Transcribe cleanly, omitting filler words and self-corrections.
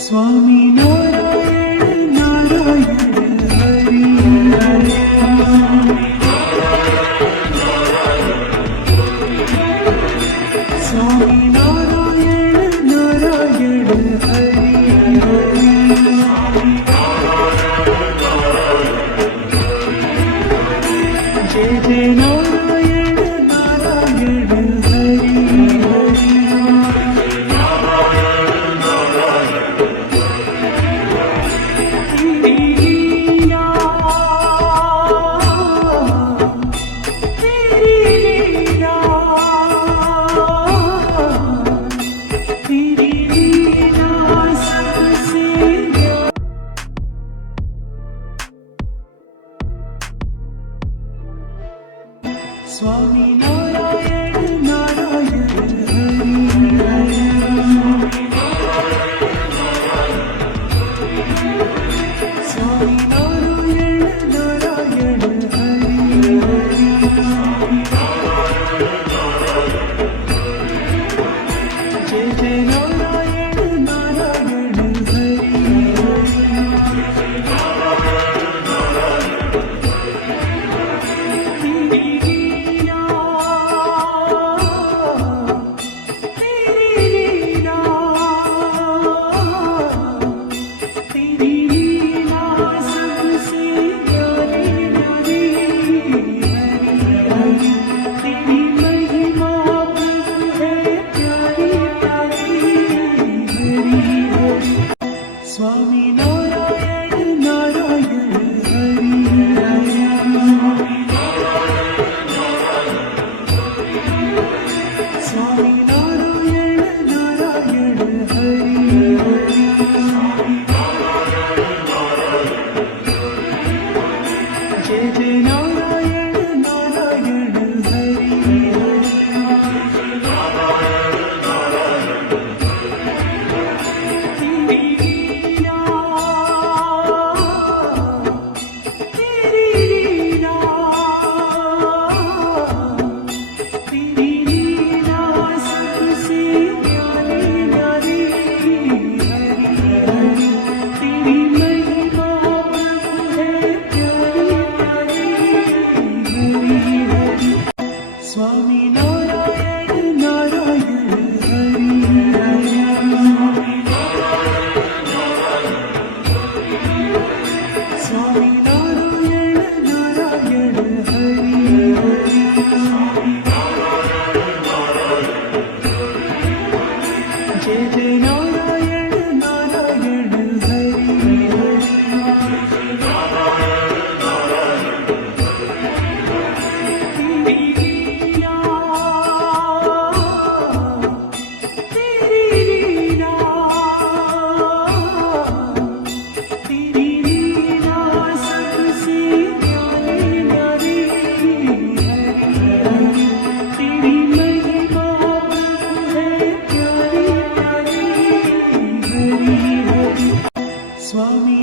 Swami Narayan Narayan Hari Hari Swami Narayan Narayan Hari Hari Jai Jai Narayan Narayan Hari Hari Swami Narayan Narayan Hari Hari Swami Narayan Narayan Hari Hari Jai Jai Narayan Narayan Hari Swami Narayan Narayan Hari Hari Swami Narayan Narayan Hari Hari Jai Jai Narayan Narayan Hari Hari Swami Narayan Narayan Hari Hari Swami Narayan Narayan Hari Hari Jai Jai Narayan Narayan Hari Hari Swami